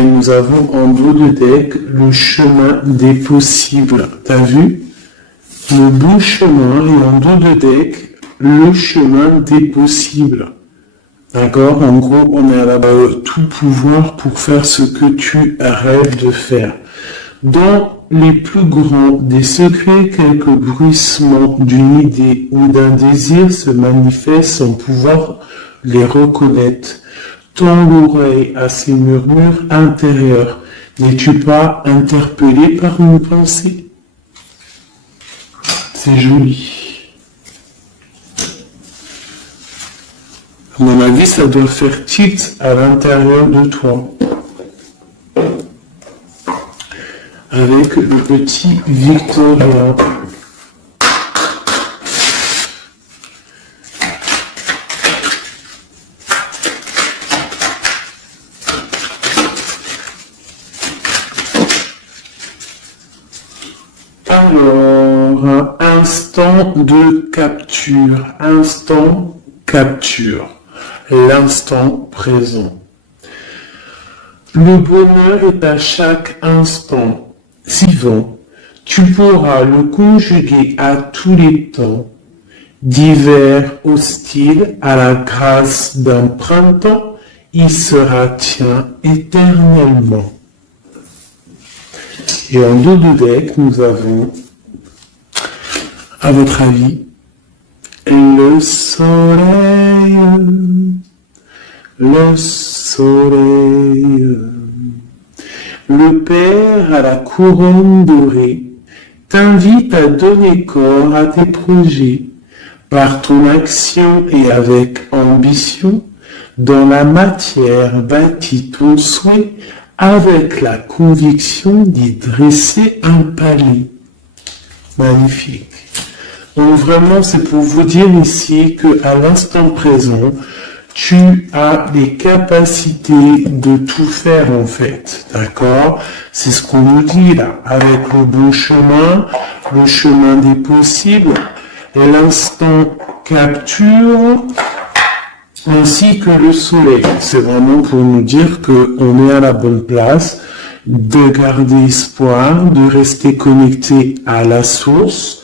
Et nous avons en dos de deck le chemin des possibles. T'as vu? Le bon chemin et en dos de deck, le chemin des possibles. D'accord? En gros, on a là-bas tout pouvoir pour faire ce que tu rêves de faire. Dans les plus grands des secrets, quelques bruissements d'une idée ou d'un désir se manifestent sans pouvoir les reconnaître. Tends l'oreille à ces murmures intérieurs. N'es-tu pas interpellé par une pensée? C'est joli. À mon avis, ça doit faire tilt à l'intérieur de toi. Avec le petit Victoria. Alors, instant de capture, l'instant présent. Le bonheur est à chaque instant. Vivant, tu pourras le conjuguer à tous les temps, d'hiver hostile à la grâce d'un printemps, il sera tien éternellement. Et en dos de deck, nous avons, à votre avis, le soleil, le Père à la couronne dorée t'invite à donner corps à tes projets par ton action et avec ambition. Dans la matière bâtit ton souhait avec la conviction d'y dresser un palais. Magnifique. Donc vraiment, c'est pour vous dire ici qu'à l'instant présent, tu as les capacités de tout faire en fait, d'accord? C'est ce qu'on nous dit là, avec le bon chemin, le chemin des possibles, et l'instant capture, ainsi que le soleil. C'est vraiment pour nous dire qu'on est à la bonne place, de garder espoir, de rester connecté à la source,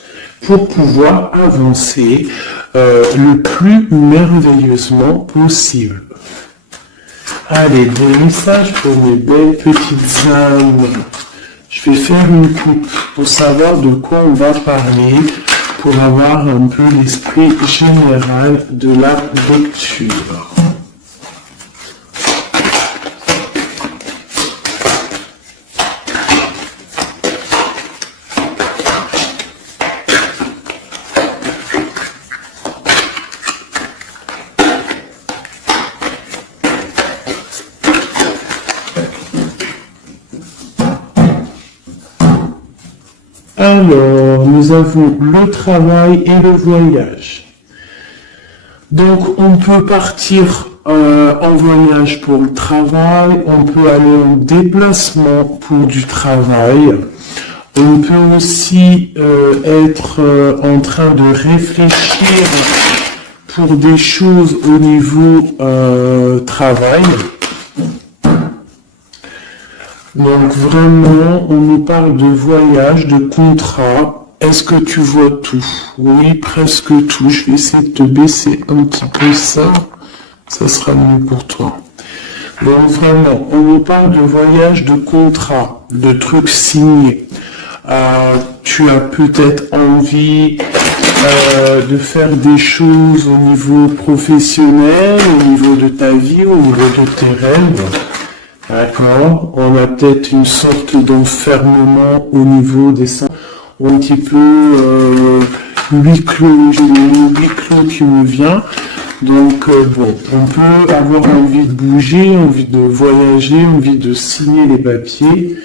pour pouvoir avancer le plus merveilleusement possible. Allez, des messages pour mes belles petites âmes. Je vais faire une coupe pour savoir de quoi on va parler, pour avoir un peu l'esprit général de la lecture. Alors, nous avons le travail et le voyage. Donc, on peut partir en voyage pour le travail, on peut aller en déplacement pour du travail, on peut aussi être en train de réfléchir pour des choses au niveau travail. Donc vraiment, on nous parle de voyage, de contrat. Est-ce que tu vois tout? Oui, presque tout. Je vais essayer de te baisser un petit peu ça. Ça sera mieux pour toi. Donc vraiment, on nous parle de voyage, de contrat, de trucs signés. Tu as peut-être envie de faire des choses au niveau professionnel, au niveau de ta vie, au niveau de tes rêves. D'accord, on a peut-être une sorte d'enfermement au niveau des sens, un petit peu huis clos, j'ai le mot huis clos qui me vient. Donc bon, on peut avoir envie de bouger, envie de voyager, envie de signer les papiers.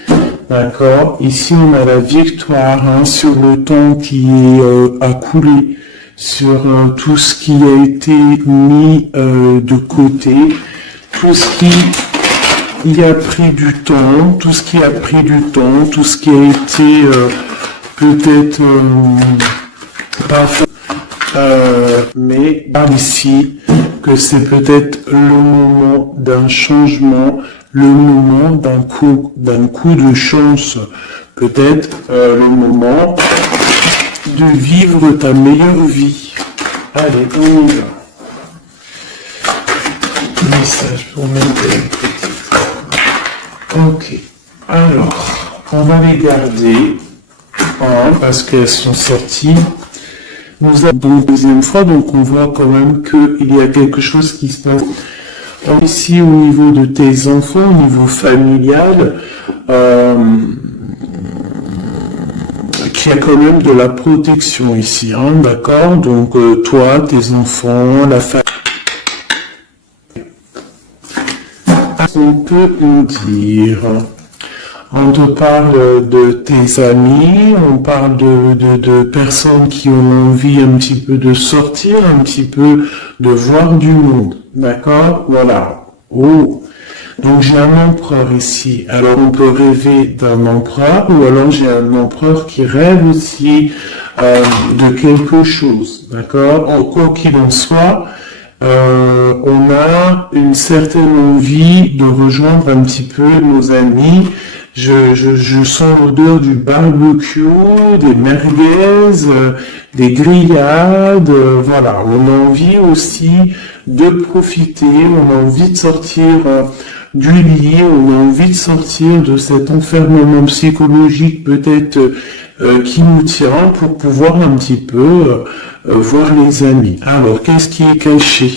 D'accord, ici on a la victoire sur le temps qui est à couler, sur tout ce qui a été mis de côté, tout ce qui a pris du temps, tout ce qui a pris du temps, tout ce qui a été peut-être pas fait, mais par ici que c'est peut-être le moment d'un changement, le moment d'un coup de chance, peut-être le moment de vivre ta meilleure vie. Allez, on y va. Message pour mettre une petite. Ok. Alors, on va les garder parce qu'elles sont sorties. Nous avons une deuxième fois, donc on voit quand même qu'il y a quelque chose qui se passe. Ici, au niveau de tes enfants, au niveau familial, qu'il y a quand même de la protection ici, hein, d'accord? Donc, toi, tes enfants, la famille. On peut nous dire, on te parle de tes amis, on parle de personnes qui ont envie un petit peu de sortir, un petit peu de voir du monde, d'accord? Voilà. Oh. Donc j'ai un empereur ici. Alors on peut rêver d'un empereur, ou alors j'ai un empereur qui rêve aussi de quelque chose, d'accord? Quoi qu'il en soit, on a une certaine envie de rejoindre un petit peu nos amis. Je sens l'odeur du barbecue, des merguez, des grillades, voilà. On a envie aussi de profiter, on a envie de sortir du lit, on a envie de sortir de cet enfermement psychologique peut-être qui nous tient pour pouvoir un petit peu voir les amis. Alors, qu'est-ce qui est caché?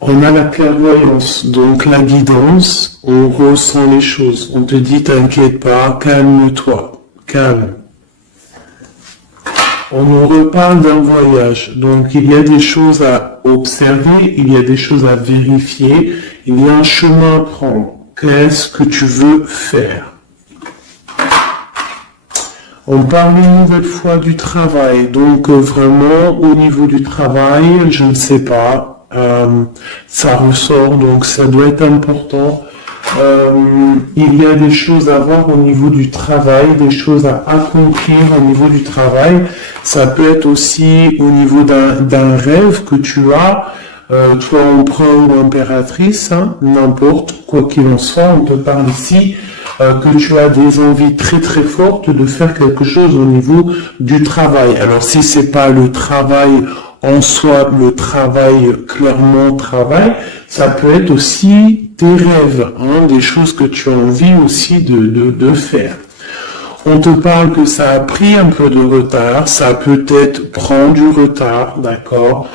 On a la clairvoyance, donc la guidance, on ressent les choses. On te dit, t'inquiète pas, calme-toi, calme. On nous reparle d'un voyage, donc il y a des choses à observer, il y a des choses à vérifier, il y a un chemin à prendre. Qu'est-ce que tu veux faire? On parle une nouvelle fois du travail, donc vraiment au niveau du travail, je ne sais pas, ça ressort, donc ça doit être important. Il y a des choses à voir au niveau du travail, des choses à accomplir au niveau du travail. Ça peut être aussi au niveau d'un rêve que tu as, toi empereur ou impératrice, hein, n'importe, quoi qu'il en soit, on te parle ici que tu as des envies très très fortes de faire quelque chose au niveau du travail. Alors si c'est pas le travail en soi, le travail, clairement travail, ça peut être aussi tes rêves, hein, des choses que tu as envie aussi de faire. On te parle que ça a pris un peu de retard, ça peut-être prend du retard, d'accord.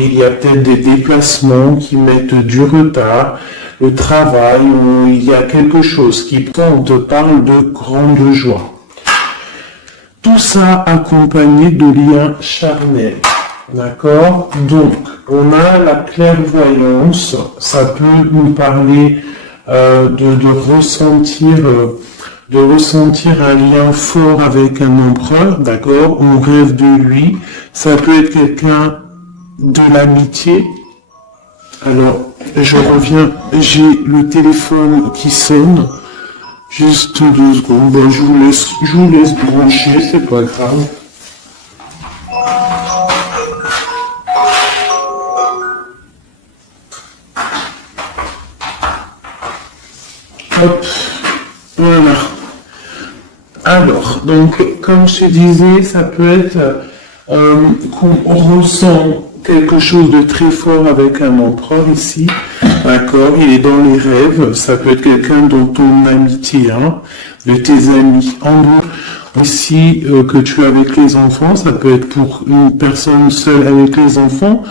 Il y a peut-être des déplacements qui mettent du retard, le travail, il y a quelque chose qui, on te parle de grande joie. Tout ça accompagné de liens charnels, d'accord? Donc, on a la clairvoyance, ça peut nous parler de ressentir un lien fort avec un empereur, d'accord? On rêve de lui, ça peut être quelqu'un de l'amitié. Alors, je reviens, j'ai le téléphone qui sonne. Juste 2 secondes. Bon, je vous laisse brancher, c'est pas grave. Hop, voilà. Alors, donc, comme je te disais, ça peut être qu'on ressent quelque chose de très fort avec un empereur ici, d'accord, il est dans les rêves, ça peut être quelqu'un dont ton amitié, hein, de tes amis, en gros, ici, que tu as avec les enfants, ça peut être pour une personne seule avec les enfants,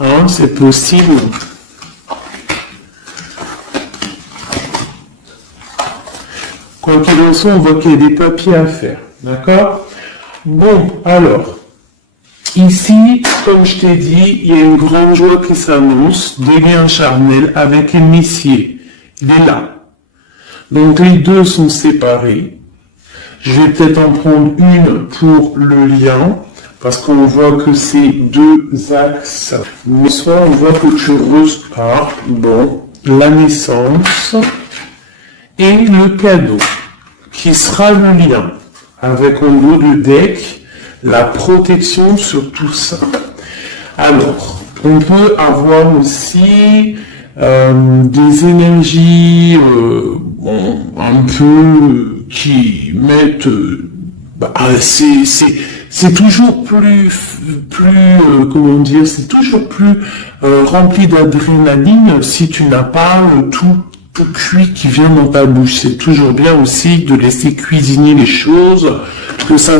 hein, c'est possible. Quoi qu'il en soit, on voit qu'il y a des papiers à faire, d'accord? Bon, alors, ici, comme je t'ai dit, il y a une grande joie qui s'annonce, des liens charnels avec l'initié. Il est là. Donc les deux sont séparés. Je vais peut-être en prendre une pour le lien, parce qu'on voit que c'est 2 axes. Mais soit on voit que tu repars, bon, la naissance et le cadeau, qui sera le lien, avec en haut du deck, la protection sur tout ça. Alors, On peut avoir aussi des énergies un peu qui mettent... c'est toujours comment dire, c'est toujours plus rempli d'adrénaline si tu n'as pas tout cuit qui vient dans ta bouche. C'est toujours bien aussi de laisser cuisiner les choses, que ça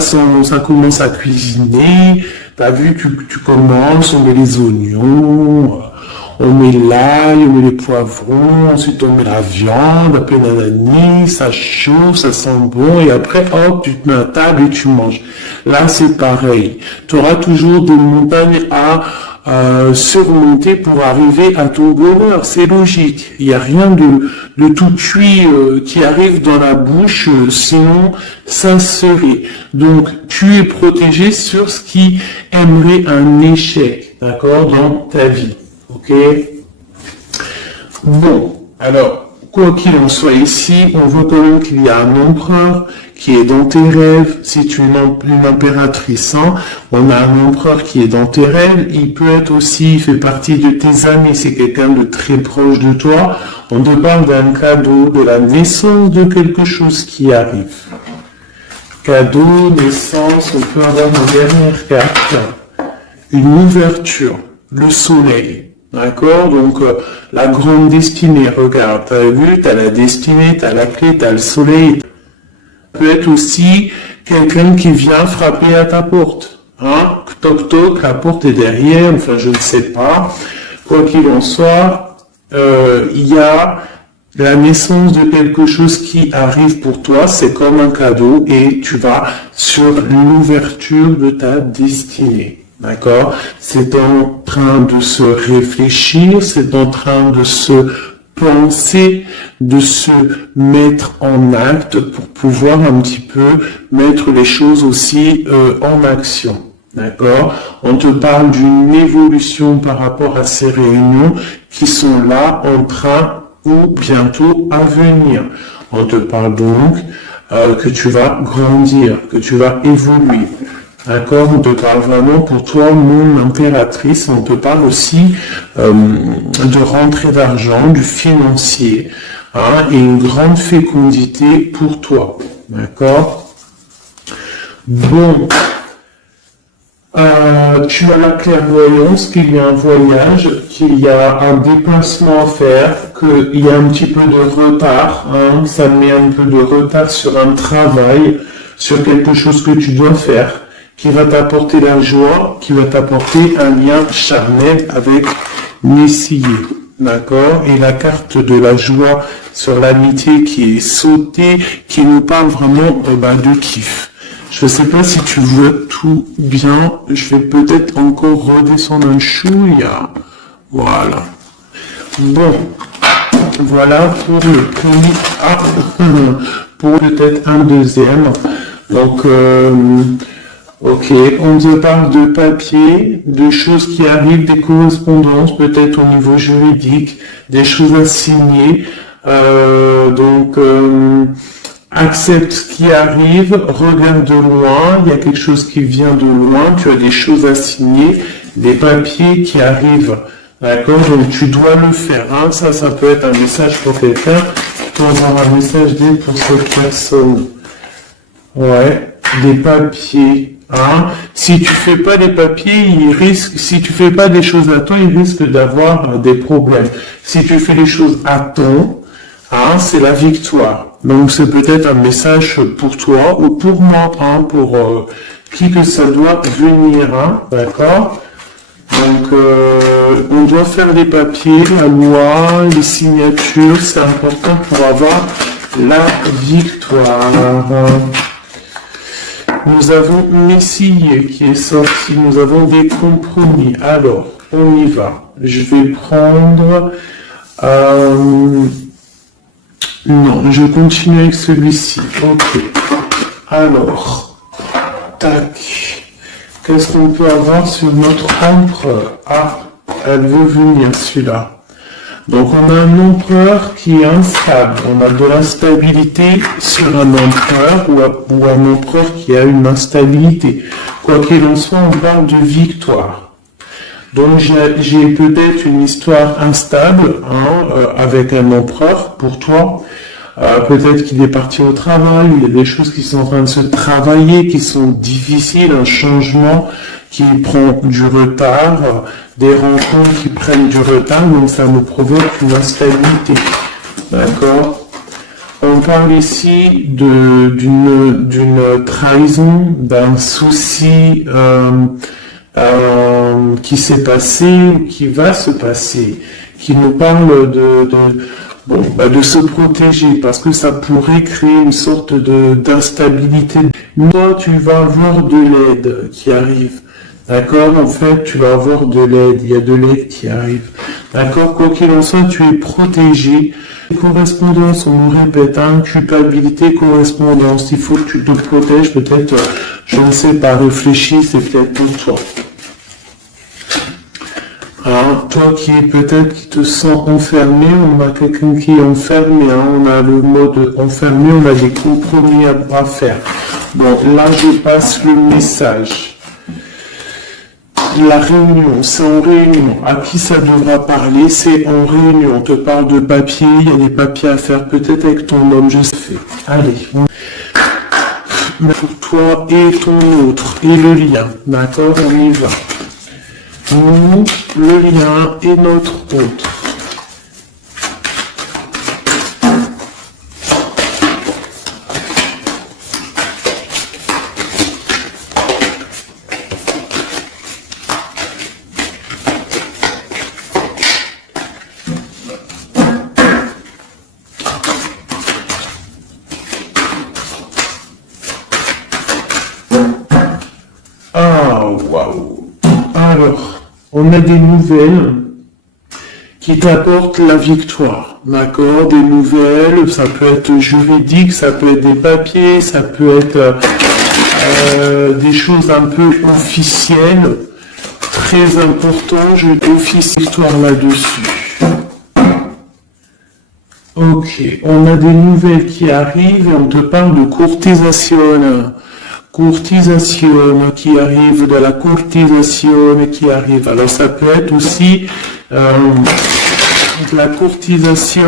commence à cuisiner. T'as vu, tu commences, on met les oignons, on met l'ail, on met les poivrons, ensuite on met la viande, un peu d'ananis, ça chauffe, ça sent bon, et après, hop, tu te mets à table et tu manges. Là, c'est pareil. Tu auras toujours des montagnes à surmonter pour arriver à ton bonheur. C'est logique. Il n'y a rien de tout cuit qui arrive dans la bouche, sinon ça serait. Donc, tu es protégé sur ce qui aimerait un échec, d'accord, dans ta vie. Ok. Bon, alors, quoi qu'il en soit ici, on voit quand même qu'il y a un empereur qui est dans tes rêves. Si tu es une impératrice, hein, on a un empereur qui est dans tes rêves. Il peut être aussi, il fait partie de tes amis. C'est quelqu'un de très proche de toi. On te parle d'un cadeau, de la naissance de quelque chose qui arrive. Cadeau, naissance, on peut avoir une dernière carte. Une ouverture, le soleil. D'accord? Donc, la grande destinée, regarde, t'as vu, t'as la destinée, t'as la clé, t'as le soleil. Peut être aussi quelqu'un qui vient frapper à ta porte. Hein? Toc toc, la porte est derrière, enfin je ne sais pas. Quoi qu'il en soit, il y a la naissance de quelque chose qui arrive pour toi, c'est comme un cadeau et tu vas sur l'ouverture de ta destinée. D'accord? C'est en train de se réfléchir, c'est en train de se penser, de se mettre en acte pour pouvoir un petit peu mettre les choses aussi en action. D'accord? On te parle d'une évolution par rapport à ces réunions qui sont là en train ou bientôt à venir. On te parle donc que tu vas grandir, que tu vas évoluer. D'accord, on te parle vraiment pour toi, mon impératrice. On te parle aussi de rentrée d'argent, du financier, hein, et une grande fécondité pour toi. D'accord. Bon, tu as la clairvoyance qu'il y a un voyage, qu'il y a un déplacement à faire, qu'il y a un petit peu de retard, hein, ça met un peu de retard sur un travail, sur quelque chose que tu dois faire, qui va t'apporter la joie, qui va t'apporter un lien charnel avec Messier. D'accord? Et la carte de la joie sur l'amitié qui est sautée, qui nous parle vraiment de kiff. Je ne sais pas si tu vois tout bien. Je vais peut-être encore redescendre un chouïa. Voilà. Bon. Voilà pour le premier. Ah, pour peut-être un deuxième. Donc, ok, on te parle de papier, de choses qui arrivent, des correspondances, peut-être au niveau juridique, des choses à signer. Accepte ce qui arrive, regarde de loin, il y a quelque chose qui vient de loin, tu as des choses à signer, des papiers qui arrivent. D'accord? Donc tu dois le faire. Hein? Ça peut être un message pour quelqu'un, tu dois avoir un message d'aide pour cette personne. Ouais, des papiers. Hein? Si tu fais pas des papiers, si tu fais pas des choses à temps, il risque d'avoir des problèmes. Si tu fais les choses à temps, hein, c'est la victoire. Donc c'est peut-être un message pour toi ou pour moi, hein, pour qui que ça doit venir, hein, d'accord? Donc on doit faire les papiers, la loi, les signatures, c'est important pour avoir la victoire. Nous avons Messier qui est sorti, nous avons des compromis. Alors, on y va. Je vais prendre... non, je continue avec celui-ci. Ok. Alors, tac. Qu'est-ce qu'on peut avoir sur notre empereur? Ah, elle veut venir, celui-là. Donc, on a un empereur qui est instable. On a de l'instabilité sur un empereur ou un empereur qui a une instabilité. Quoi qu'il en soit, on parle de victoire. Donc j'ai peut-être une histoire instable avec un empereur pour toi. Peut-être qu'il est parti au travail, il y a des choses qui sont en train de se travailler, qui sont difficiles, un changement qui prend du retard, des rencontres qui prennent du retard, donc ça nous provoque une instabilité. D'accord? On parle ici d'une trahison, d'un souci qui s'est passé ou qui va se passer, qui nous parle de se protéger, parce que ça pourrait créer une sorte d'instabilité. Toi, tu vas avoir de l'aide qui arrive. D'accord? En fait, tu vas avoir de l'aide. Il y a de l'aide qui arrive. D'accord? Quoi qu'il en soit, tu es protégé. Correspondance, on nous répète, culpabilité, correspondance. Il faut que tu te protèges. Peut-être, je ne sais pas, réfléchis, c'est peut-être pour toi. Toi qui te sens enfermé, on a quelqu'un qui est enfermé, on a le mode enfermé, on a des compromis à faire. Bon, là je passe le message. La réunion, c'est en réunion. À qui ça devra parler? C'est en réunion. On te parle de papier, il y a des papiers à faire, peut-être avec ton homme, je sais. Allez. Pour toi et ton autre, et le lien. D'accord? On y va. Nous, le lien et notre autre. Alors, on a des nouvelles qui t'apportent la victoire, d'accord? Des nouvelles, ça peut être juridique, ça peut être des papiers, ça peut être des choses un peu officielles, très important, je officie victoire là-dessus. Ok, on a des nouvelles qui arrivent et on te parle de courtisation. Courtisation qui arrive, de la courtisation qui arrive. Alors ça peut être aussi la courtisation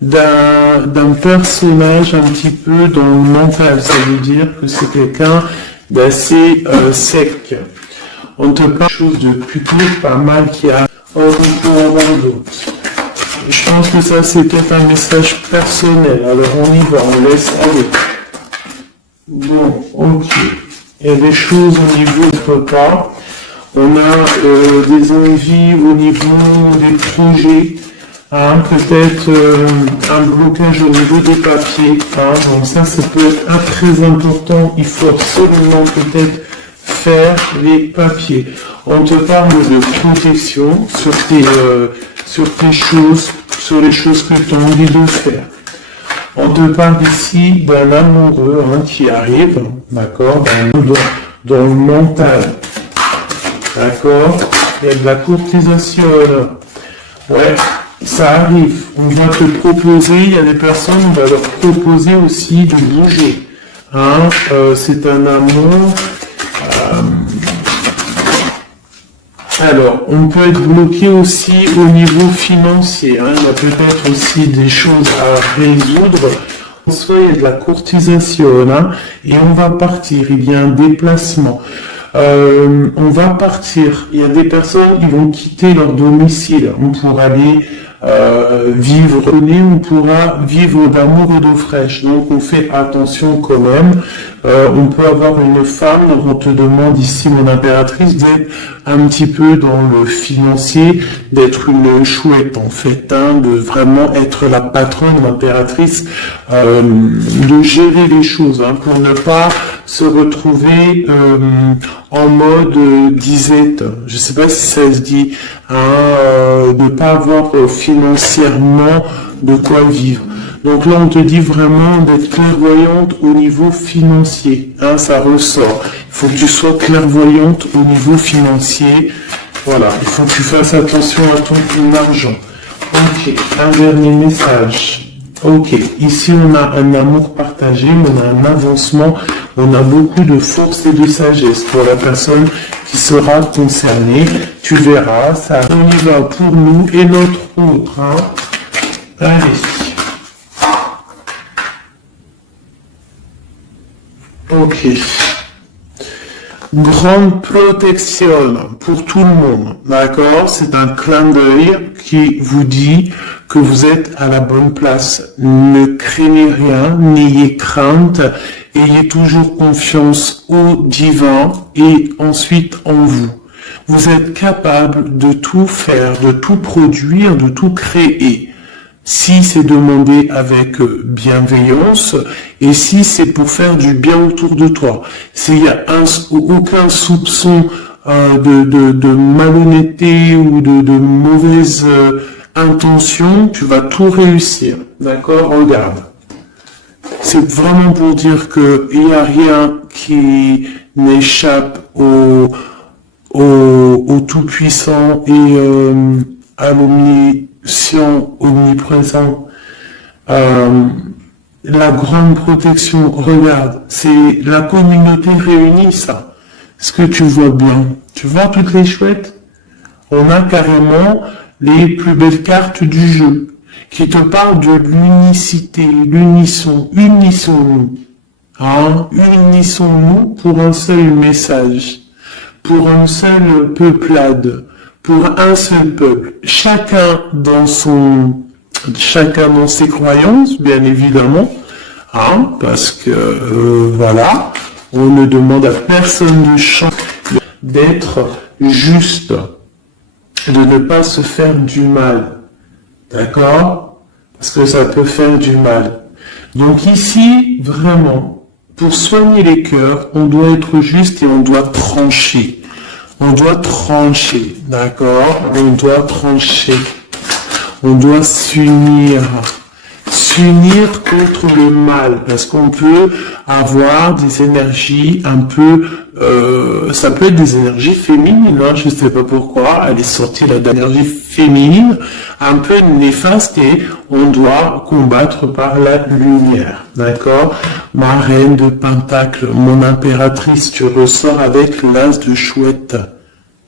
d'un personnage un petit peu dans le mental. Ça veut dire que c'est quelqu'un d'assez sec. On te parle de choses de plutôt pas mal qui arrive. On peut avoir d'autres. Je pense que ça c'est peut-être un message personnel. Alors on y va, on laisse aller. Bon, ok. Il y a des choses au niveau du repas. On a des envies au niveau des projets. Peut-être un blocage au niveau des papiers. Donc ça peut être très important. Il faut absolument peut-être faire les papiers. On te parle de protection sur tes choses, sur les choses que tu as envie de faire. On te parle ici d'un amoureux qui arrive, d'accord, dans le mental, d'accord. Il y a de la courtisation, ouais, ça arrive. On va te proposer, il y a des personnes, on va leur proposer aussi de bouger. C'est un amour. Alors, on peut être bloqué aussi au niveau financier. Il y a peut-être aussi des choses à résoudre. Soit il y a de la courtisation, et on va partir. Il y a un déplacement. On va partir. Il y a des personnes qui vont quitter leur domicile. On pourra aller vivre, on pourra vivre d'amour et d'eau fraîche. Donc on fait attention quand même. On peut avoir une femme, on te demande ici, mon impératrice, d'être un petit peu dans le financier, d'être une chouette en fait, de vraiment être la patronne, l'impératrice, de gérer les choses, pour ne pas se retrouver en mode disette. Je sais pas si ça se dit, de pas avoir financièrement de quoi vivre. Donc là, on te dit vraiment d'être clairvoyante au niveau financier. Ça ressort. Il faut que tu sois clairvoyante au niveau financier. Voilà, il faut que tu fasses attention à ton argent. Ok, un dernier message. Ok, ici on a un amour partagé, on a un avancement On a beaucoup de force et de sagesse pour la personne qui sera concernée. Tu verras, ça on y va pour nous et notre autre. Hein. Allez. Ok. Grande protection pour tout le monde, d'accord? C'est un clin d'œil qui vous dit que vous êtes à la bonne place. Ne craignez rien, n'ayez crainte, ayez toujours confiance au divin et ensuite en vous. Vous êtes capable de tout faire, de tout produire, de tout créer. Si c'est demandé avec bienveillance et si c'est pour faire du bien autour de toi. S'il y a aucun soupçon de malhonnêteté ou de mauvaise intention, tu vas tout réussir. D'accord? Regarde. C'est vraiment pour dire que il n'y a rien qui n'échappe au Tout-Puissant et à l'omniscient, omniprésent. La grande protection, regarde, c'est la communauté réunie, ça. Est-ce que tu vois bien? Tu vois toutes les chouettes? On a carrément les plus belles cartes du jeu, qui te parlent de l'unicité, l'unisson, unissons-nous. Hein? Unissons-nous pour un seul message, pour une seule peuplade, pour un seul peuple. Chacun dans ses croyances, bien évidemment, hein, parce que voilà, on ne demande à personne de changer, d'être juste, de ne pas se faire du mal, d'accord? Parce que ça peut faire du mal. Donc ici, vraiment, pour soigner les cœurs, on doit être juste et on doit trancher. On doit trancher, d'accord? On doit trancher. On doit s'unir contre le mal, parce qu'on peut avoir des énergies un peu, ça peut être des énergies féminines, hein, je sais pas pourquoi, elle est sortie là d'énergie féminine, un peu néfaste, et on doit combattre par la lumière, d'accord? Ma reine de Pentacle, mon impératrice, tu ressors avec l'as de chouette,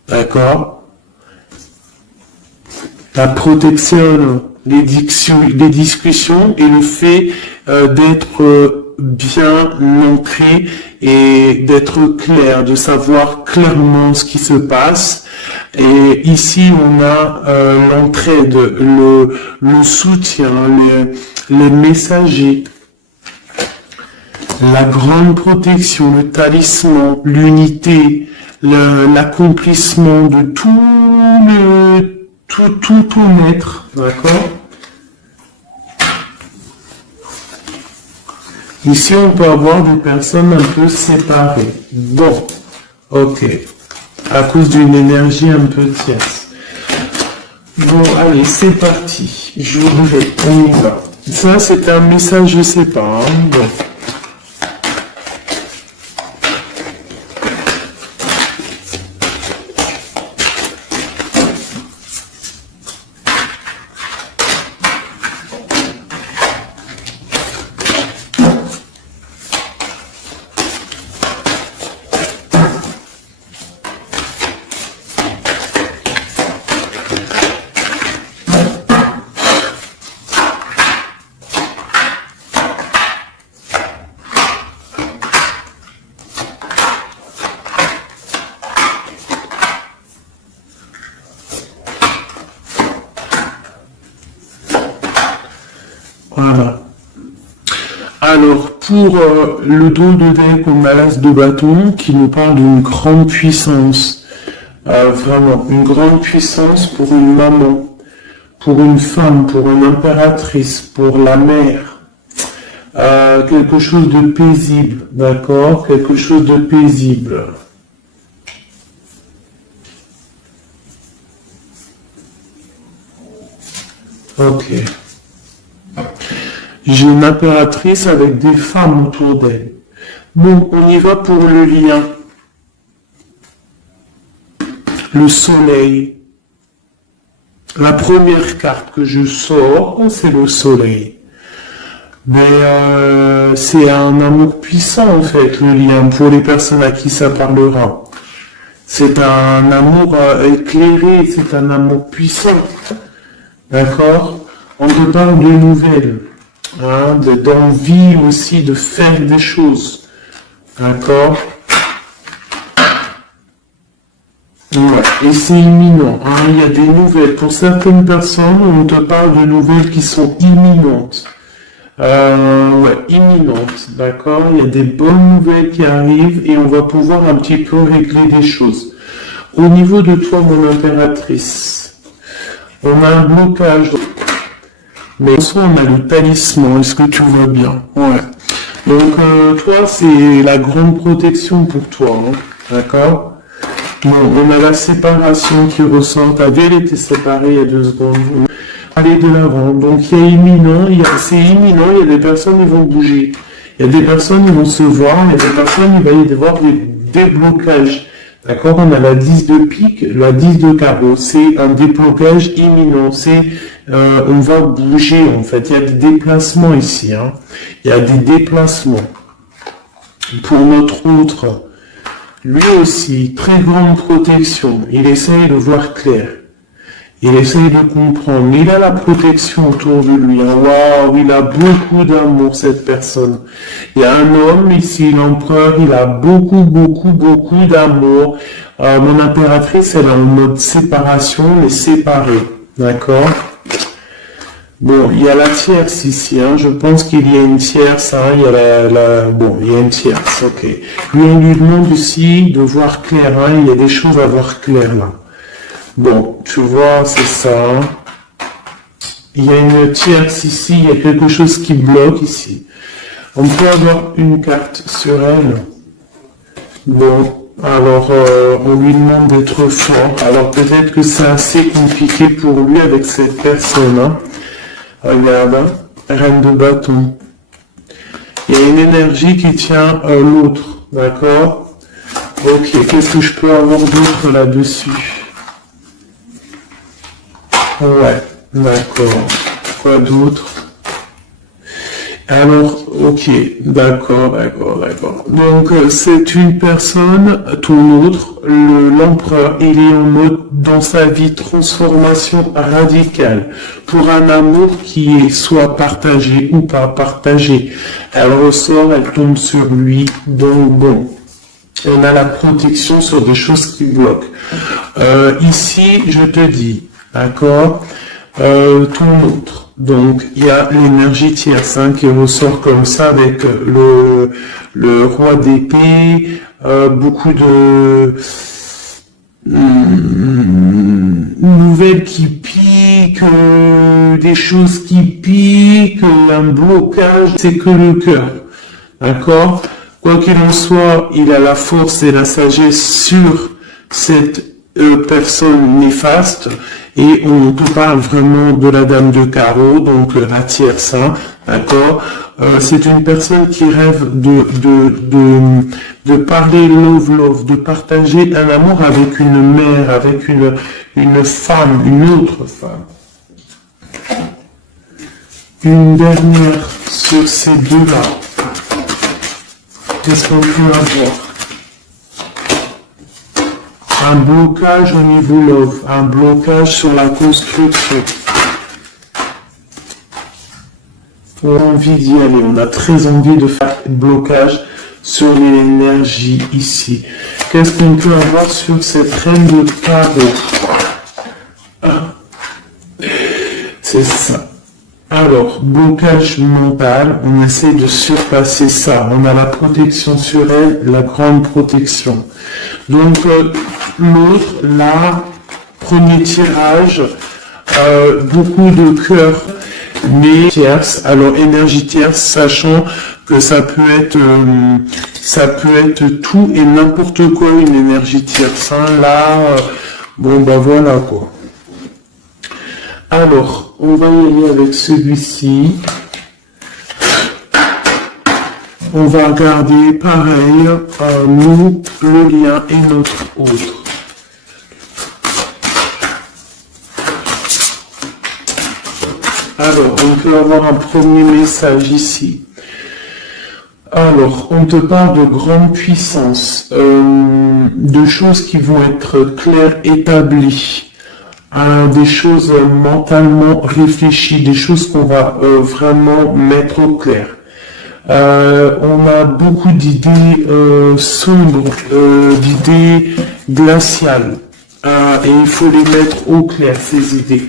d'accord? La protection, les discussions et le fait d'être bien ancré et d'être clair, de savoir clairement ce qui se passe. Et ici, on a l'entraide, le soutien, les messagers, la grande protection, le talisman, l'unité, l'accomplissement de tout maître, d'accord? Ici, on peut avoir des personnes un peu séparées. Bon, ok. À cause d'une énergie un peu tierce. Bon, allez, c'est parti. J'ouvre, on y va. Ça, c'est un message, je sais pas. Hein? Bon. Voilà. Alors, pour le dos de deck, on a l'as de bâton qui nous parle d'une grande puissance. Vraiment, une grande puissance pour une maman, pour une femme, pour une impératrice, pour la mère. Quelque chose de paisible, d'accord? Quelque chose de paisible. Ok. J'ai une impératrice avec des femmes autour d'elle. Bon, on y va pour le lien. Le soleil. La première carte que je sors, c'est le soleil. Mais c'est un amour puissant en fait, le lien, pour les personnes à qui ça parlera. C'est un amour éclairé, c'est un amour puissant. D'accord? On te parle de nouvelles, hein, d'envie aussi de faire des choses. D'accord? Ouais. Et c'est imminent, hein, il y a des nouvelles. Pour certaines personnes, on te parle de nouvelles qui sont imminentes. Ouais, imminentes, d'accord? Il y a des bonnes nouvelles qui arrivent et on va pouvoir un petit peu régler des choses. Au niveau de toi, mon impératrice, on a un blocage, mais en soi, on a le talisman. Est-ce que tu vois bien? Ouais. Donc, toi, c'est la grande protection pour toi, hein, d'accord? Bon, on a la séparation qui ressort. Ta vie, elle était séparée il y a 2 secondes. Aller de l'avant. Donc, c'est imminent, il y a des personnes qui vont bouger. Il y a des personnes qui vont se voir, il y a des personnes qui va y avoir des déblocages. D'accord? On a la 10 de pique, la 10 de carreau. C'est un déblocage imminent. On va bouger, en fait. Il y a des déplacements ici, hein. Il y a des déplacements. Pour notre autre, lui aussi, très grande protection. Il essaye de voir clair. Il essaye de comprendre. Il a la protection autour de lui. Waouh, il a beaucoup d'amour, cette personne. Il y a un homme ici, l'empereur, il a beaucoup, beaucoup, beaucoup d'amour. Mon impératrice, elle est en mode séparation, mais séparée. D'accord? Bon, il y a la tierce ici, hein. Je pense qu'il y a une tierce, hein. Il y a bon, il y a une tierce, ok. Lui, on lui demande aussi de voir clair, hein. Il y a des choses à voir clair, là. Bon, tu vois, c'est ça, hein. Il y a une tierce ici, il y a quelque chose qui bloque ici. On peut avoir une carte sur elle. Bon, alors, on lui demande d'être fort. Alors, peut-être que c'est assez compliqué pour lui avec cette personne, hein. Regarde, hein, reine de bâton. Il y a une énergie qui tient l'autre, d'accord? Ok, qu'est-ce que je peux avoir d'autre là-dessus? Ouais, d'accord. Quoi d'autre? Alors, ok, d'accord. Donc, c'est une personne, ton autre, l'empereur, il est en mode, dans sa vie, transformation radicale, pour un amour qui est soit partagé ou pas partagé. Elle ressort, elle tombe sur lui, donc bon. On a la protection sur des choses qui bloquent. Ici, je te dis, d'accord, ton autre. Donc, il y a l'énergie tierce, hein, qui ressort comme ça avec le roi d'épée, beaucoup de nouvelles qui piquent, des choses qui piquent, un blocage, c'est que le cœur. D'accord? Quoi qu'il en soit, il a la force et la sagesse sur cette personne néfaste, et on te parle vraiment de la dame de carreau, donc la tierce, hein, d'accord? C'est une personne qui rêve de parler love, de partager un amour avec une mère, avec une femme, une autre femme. Une dernière sur ces deux-là. Qu'est-ce qu'on peut avoir? Un blocage au niveau love, un blocage sur la construction. On a envie d'y aller, on a très envie de faire un blocage sur l'énergie ici. Qu'est-ce qu'on peut avoir sur cette reine de carreau? C'est ça. Alors, blocage mental, on essaie de surpasser ça. On a la protection sur elle, la grande protection. Donc, l'autre, là, premier tirage, beaucoup de cœur, mais tierce. Alors, énergie tierce, sachant que ça peut être tout et n'importe quoi, une énergie tierce. Hein. Là, bon, bah voilà, quoi. Alors, on va y aller avec celui-ci. On va regarder pareil, nous, le lien et notre autre. Alors, on peut avoir un premier message ici. Alors, on te parle de grande puissance, de choses qui vont être claires, établies, des choses mentalement réfléchies, des choses qu'on va vraiment mettre au clair. On a beaucoup d'idées sombres, d'idées glaciales, et il faut les mettre au clair, ces idées.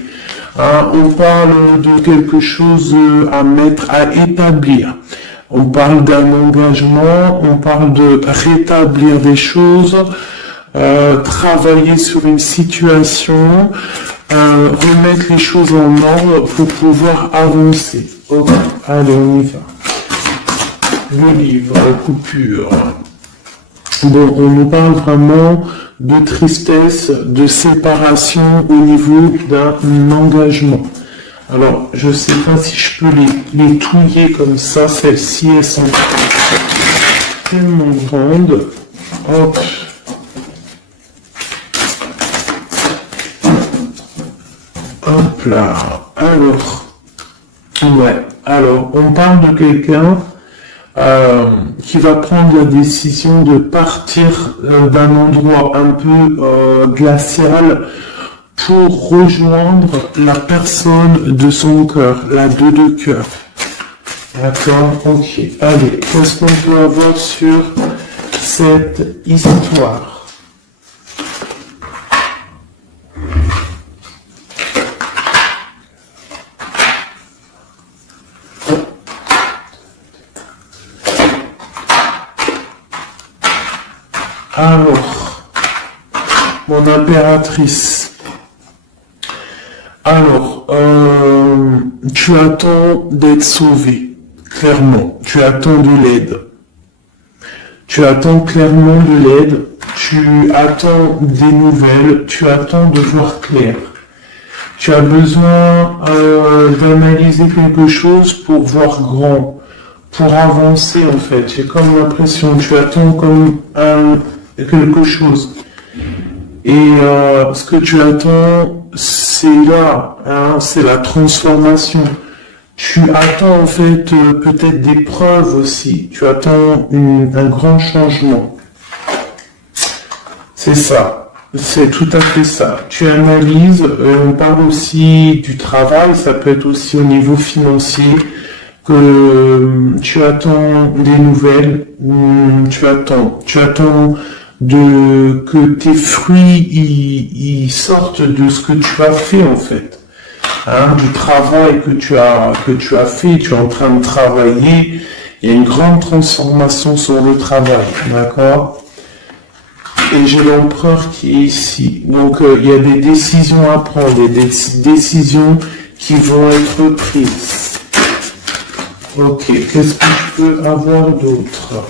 On parle de quelque chose à mettre, à établir. On parle d'un engagement, on parle de rétablir des choses, travailler sur une situation, remettre les choses en ordre pour pouvoir avancer. Ok, allez, on y va. Le livre, coupure. Bon, on nous parle vraiment de tristesse, de séparation au niveau d'un engagement. Alors, je ne sais pas si je peux les touiller comme ça. Celles-ci, elles sont tellement grandes. Hop. Hop là. Alors, ouais. Alors, on parle de quelqu'un qui va prendre la décision de partir d'un endroit un peu glacial pour rejoindre la personne de son cœur, la 2 de cœur. D'accord, ok. Allez, qu'est-ce qu'on peut avoir sur cette histoire? Alors, mon impératrice. Alors, tu attends d'être sauvé, clairement. Tu attends de l'aide. Tu attends clairement de l'aide. Tu attends des nouvelles. Tu attends de voir clair. Tu as besoin d'analyser quelque chose pour voir grand, pour avancer en fait. J'ai comme l'impression, tu attends comme quelque chose. Et ce que tu attends, c'est là, c'est la transformation. Tu attends en fait peut-être des preuves aussi. Tu attends un grand changement. C'est ça. C'est tout à fait ça. Tu analyses, on parle aussi du travail, ça peut être aussi au niveau financier, que tu attends des nouvelles, tu attends que tes fruits ils sortent de ce que tu as fait en fait, du travail que tu as fait, tu es en train de travailler, il y a une grande transformation sur le travail, d'accord? Et j'ai l'empereur qui est ici, donc il y a des décisions à prendre, des décisions qui vont être prises. Ok, qu'est-ce que je peux avoir d'autre?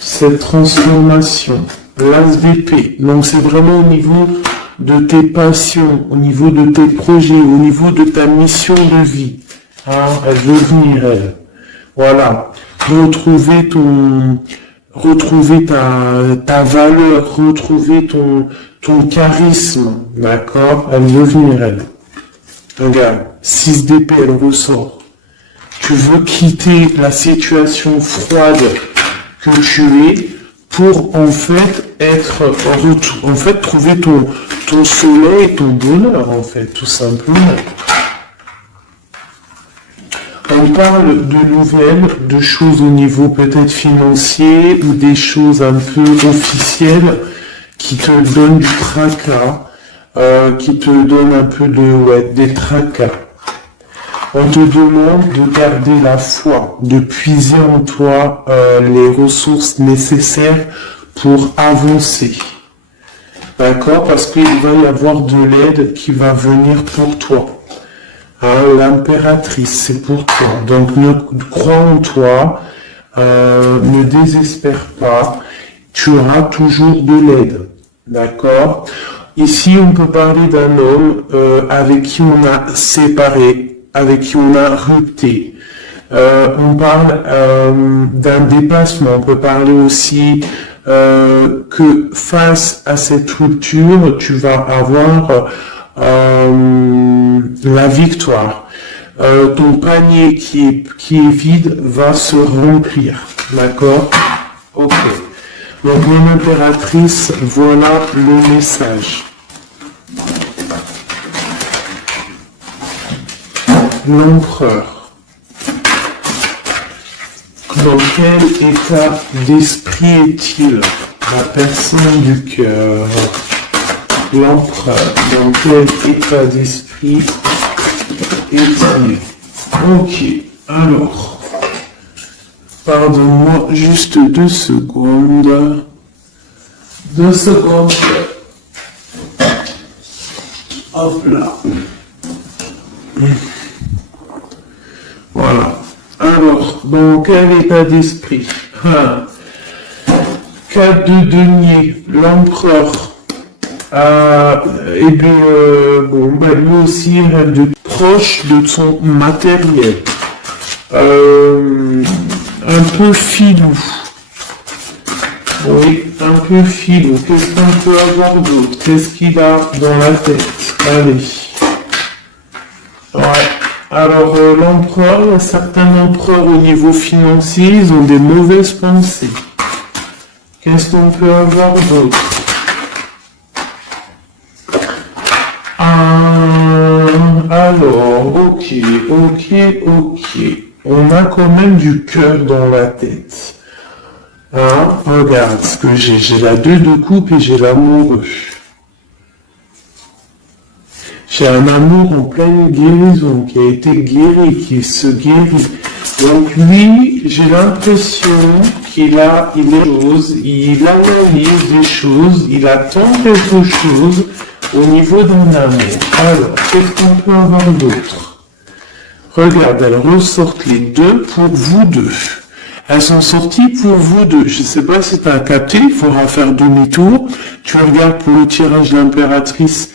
Cette transformation, l'as d'épée, donc c'est vraiment au niveau de tes passions, au niveau de tes projets, au niveau de ta mission de vie. Elle veut venir, elle. Voilà. Retrouver ta valeur, retrouver ton charisme, d'accord? Elle veut venir, elle. Regarde, 6 d'épée, elle ressort. Tu veux quitter la situation froide que tu es pour en fait trouver ton soleil, ton bonheur en fait, tout simplement. On parle de nouvelles, de choses au niveau peut-être financier ou des choses un peu officielles qui te donnent du tracas, qui te donnent un peu des tracas. On te demande de garder la foi, de puiser en toi les ressources nécessaires pour avancer. D'accord? Parce qu'il va y avoir de l'aide qui va venir pour toi. L'impératrice, c'est pour toi. Donc, crois en toi, ne désespère pas. Tu auras toujours de l'aide. D'accord? Ici, on peut parler d'un homme avec qui on a séparé, avec qui on a rupté. On parle d'un dépassement. On peut parler aussi que face à cette rupture, tu vas avoir la victoire. Ton panier qui est vide va se remplir. D'accord? Ok. Donc, mon impératrice, voilà le message. L'empereur. Dans quel état d'esprit est-il? La personne du cœur. L'empereur. Dans quel état d'esprit est-il? Ok. Alors, pardonne-moi juste 2 secondes. 2 secondes. Hop là. Voilà. Alors, dans quel état d'esprit? 4 de denier, l'empereur. Et bien, lui aussi, il reste proche de son matériel. Un peu filou. Oui, un peu filou. Qu'est-ce qu'on peut avoir d'autre? Qu'est-ce qu'il a dans la tête? Allez. Ouais. Alors, l'empereur, certains empereurs au niveau financier, ils ont des mauvaises pensées. Qu'est-ce qu'on peut avoir d'autre? Alors, ok. On a quand même du cœur dans la tête. Hein? Regarde ce que j'ai. J'ai la 2 de coupe et j'ai l'amoureux. J'ai un amour en pleine guérison, qui a été guéri, qui se guérit. Donc lui, j'ai l'impression il analyse des choses, il attend quelque chose au niveau d'un amour. Alors, qu'est-ce qu'on peut avoir d'autre? Regarde, elles ressortent les 2 pour vous 2. Elles sont sorties pour vous 2. Je ne sais pas si tu as capté, il faudra faire demi-tour. Tu regardes pour le tirage de l'impératrice.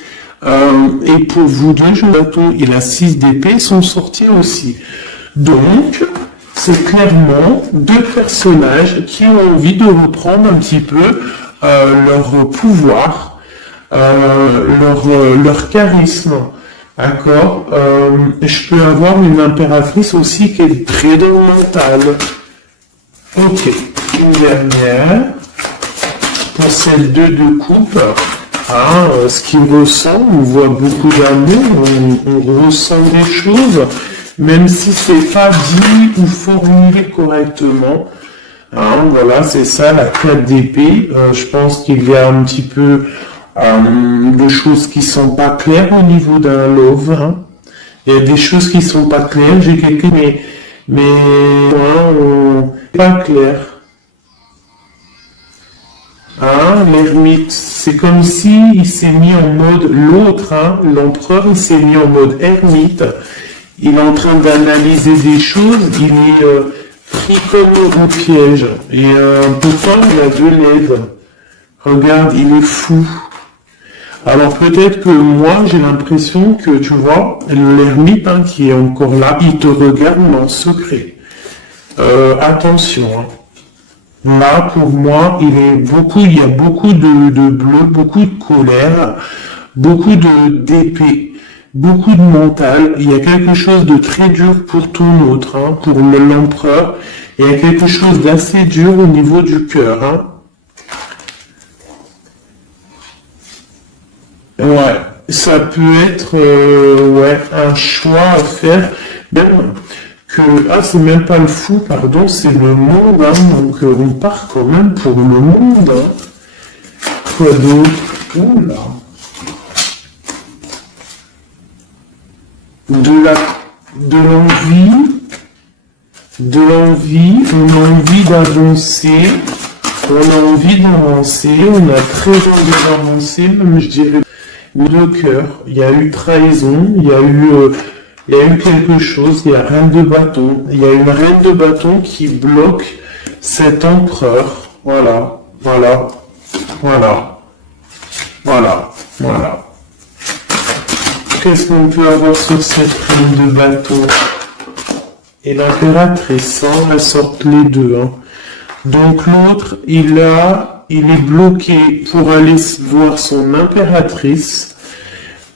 Et pour vous 2, Jonathan et la 6 d'épée sont sortis aussi. Donc, c'est clairement 2 personnages qui ont envie de reprendre un petit peu leur pouvoir, leur charisme. D'accord? Je peux avoir une impératrice aussi qui est très dans le mental. Ok, une dernière. Pour celle 2 de coupe. Ce qu'il ressent, on voit beaucoup d'amour, on ressent des choses, même si c'est pas dit ou formulé correctement. Voilà, c'est ça la 4 d'épée. Je pense qu'il y a un petit peu de choses qui sont pas claires au niveau d'un love. Il y a des choses qui sont pas claires. J'ai quelqu'un, mais pas clair. L'ermite, c'est comme si il s'est mis en mode l'autre, l'empereur, il s'est mis en mode ermite. Il est en train d'analyser des choses, il est pris comme au piège. Et pourtant, il a de l'aide. Regarde, il est fou. Alors peut-être que moi, j'ai l'impression que, tu vois, l'ermite qui est encore là, il te regarde en secret. Attention, Là, pour moi, il y a beaucoup de bleu, beaucoup de colère, beaucoup d'épée, beaucoup de mental. Il y a quelque chose de très dur pour ton autre, pour l'empereur. Il y a quelque chose d'assez dur au niveau du cœur. Ouais, ça peut être un choix à faire. Même c'est même pas le fou, pardon, c'est le monde, donc on part quand même pour le monde. Quoi d'autre? Oula. De l'envie, on a envie d'avancer, on a très envie d'avancer, même je dirais de cœur. Il y a eu trahison, il y a eu quelque chose, il y a reine de bâton. Il y a une reine de bâton qui bloque cet empereur. Voilà. Qu'est-ce qu'on peut avoir sur cette reine de bâton? Et l'impératrice, elles sortent les 2. Donc l'autre, il est bloqué pour aller voir son impératrice.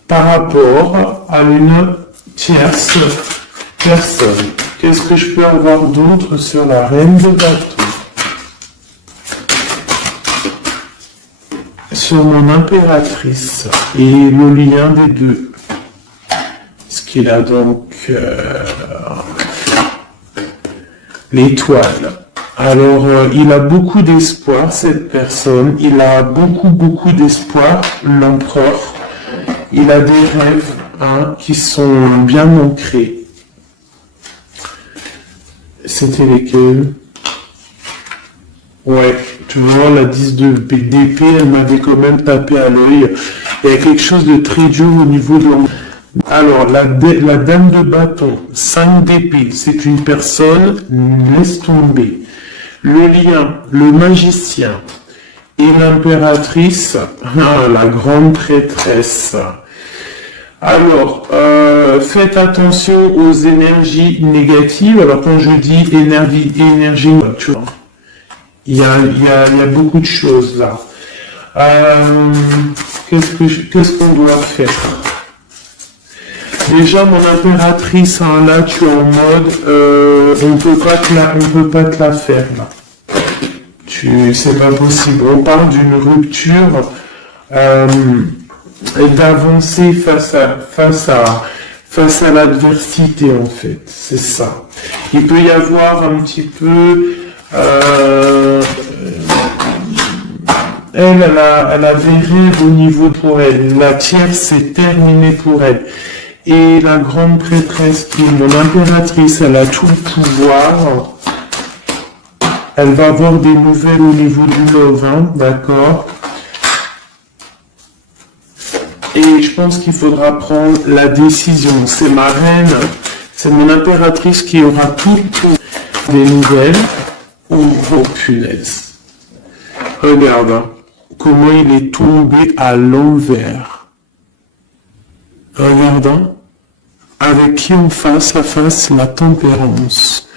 par rapport à une tierce personne. Qu'est-ce que je peux avoir d'autre sur la reine de bâton? Sur mon impératrice et le lien des deux. Ce qu'il a donc l'étoile. Alors, il a beaucoup d'espoir, cette personne. Il a beaucoup d'espoir, l'empereur. Il a des rêves qui sont bien ancrés. C'était lesquels? Ouais, tu vois, la 10 d'épée, elle m'avait quand même tapé à l'œil. Il y a quelque chose de très dur au niveau de l'emploi. Alors, la dame de bâton, 5 d'épée, c'est une personne, laisse tomber. Le lien, le magicien et l'impératrice, la grande prêtresse. Alors, faites attention aux énergies négatives. Alors, quand je dis énergie, tu vois, il y a beaucoup de choses là. Qu'est-ce qu'on doit faire? Déjà, mon impératrice, là, tu es en mode, on peut pas te la faire, là. C'est pas possible. On parle d'une rupture, et d'avancer face à l'adversité, en fait. C'est ça. Il peut y avoir un petit peu, elle avait rêve au niveau pour elle. La tierce, c'est terminé pour elle. Et la grande prêtresse, qui est mon impératrice, elle a tout le pouvoir. Elle va avoir des nouvelles au niveau du love, d'accord? Et je pense qu'il faudra prendre la décision. C'est ma reine, c'est mon impératrice qui aura tout des nouvelles. Oh, punaise. Regarde comment il est tombé à l'envers. Regarde, avec qui on face à face la tempérance.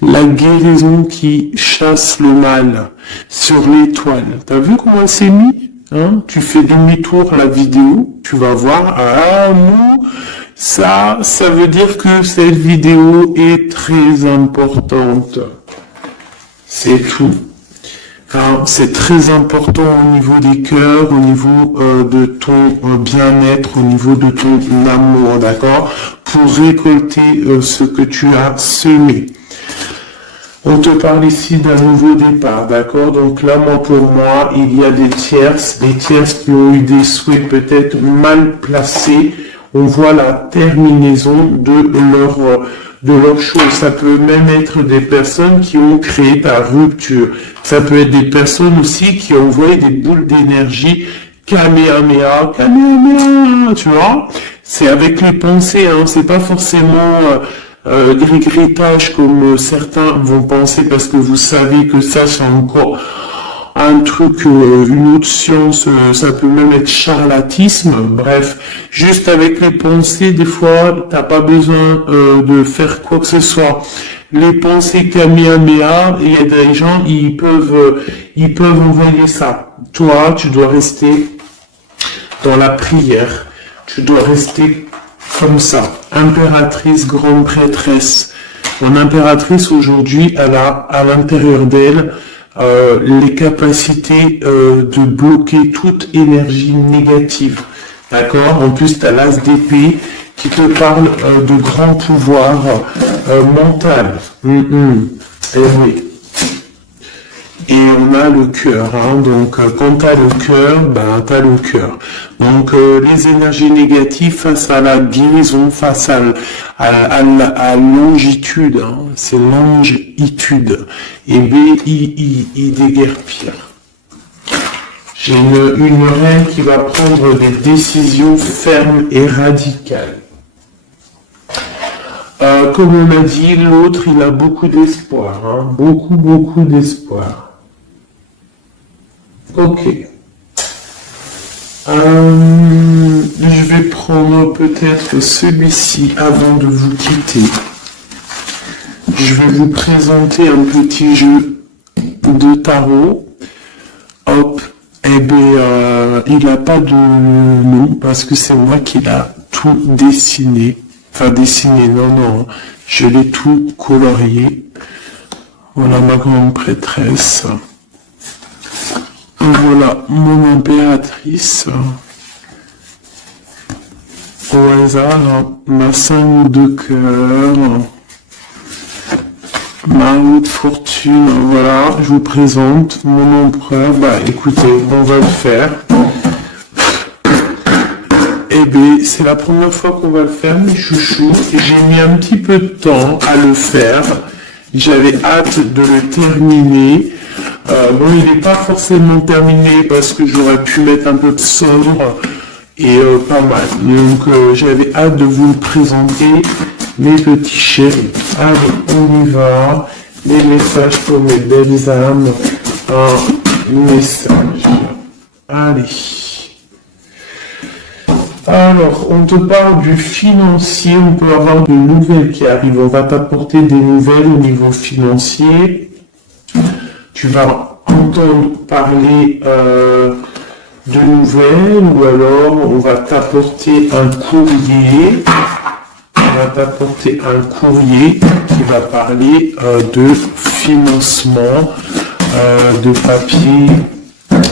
La guérison qui chasse le mal sur l'étoile. T'as vu comment elle s'est mis? Tu fais demi-tour la vidéo, tu vas voir, nous, ça veut dire que cette vidéo est très importante. C'est tout. C'est très important au niveau des cœurs, au niveau de ton bien-être, au niveau de ton amour, d'accord? Pour récolter ce que tu as semé. On te parle ici d'un nouveau départ, d'accord? Donc là, pour moi, il y a des tierces qui ont eu des souhaits peut-être mal placés. On voit la terminaison de leur chose. Ça peut même être des personnes qui ont créé ta rupture. Ça peut être des personnes aussi qui ont envoyé des boules d'énergie, Kamehameha, tu vois? C'est avec les pensées, c'est pas forcément gris-gritage comme certains vont penser, parce que vous savez que ça c'est encore un truc, une autre science, ça peut même être charlatisme. Bref, juste avec les pensées, des fois t'as pas besoin de faire quoi que ce soit. Les pensées Kamehameha, il y a des gens, ils peuvent envoyer ça. Toi, tu dois rester dans la prière, tu dois rester comme ça. Impératrice, grande prêtresse. Mon impératrice aujourd'hui, elle a à l'intérieur d'elle les capacités de bloquer toute énergie négative. D'accord? En plus, tu as l'as d'épée qui te parle de grand pouvoir mental. Et oui. Et on a le cœur, donc quand tu as le cœur, tu as le cœur. Donc les énergies négatives face à la guérison, face à longitude, c'est longitude, et il déguerpire. J'ai une reine qui va prendre des décisions fermes et radicales. Comme on a dit, l'autre, il a beaucoup d'espoir, beaucoup d'espoir. Ok. Je vais prendre peut-être celui-ci avant de vous quitter. Je vais vous présenter un petit jeu de tarot. Hop and Eh bien, il n'a pas de nom parce que c'est moi qui l'a tout dessiné. Enfin, dessiné, non, je l'ai tout colorié. Voilà ma grande prêtresse. Et voilà mon impératrice. Au hasard, ma 5 de cœur. Ma haute fortune, voilà, je vous présente mon empereur. Bah écoutez, on va le faire. Eh bien, c'est la première fois qu'on va le faire, mes chouchous. J'ai mis un petit peu de temps à le faire. J'avais hâte de le terminer. Bon, il n'est pas forcément terminé parce que j'aurais pu mettre un peu de sobre et pas mal. Donc, j'avais hâte de vous le présenter. Mes petits chéris, allez, on y va. Les messages pour mes belles âmes. Un message. Allez. Alors, on te parle du financier. On peut avoir de nouvelles qui arrivent. On va t'apporter des nouvelles au niveau financier. Tu vas entendre parler de nouvelles ou alors on va t'apporter un courrier. On va t'apporter un courrier qui va parler de financement, de papier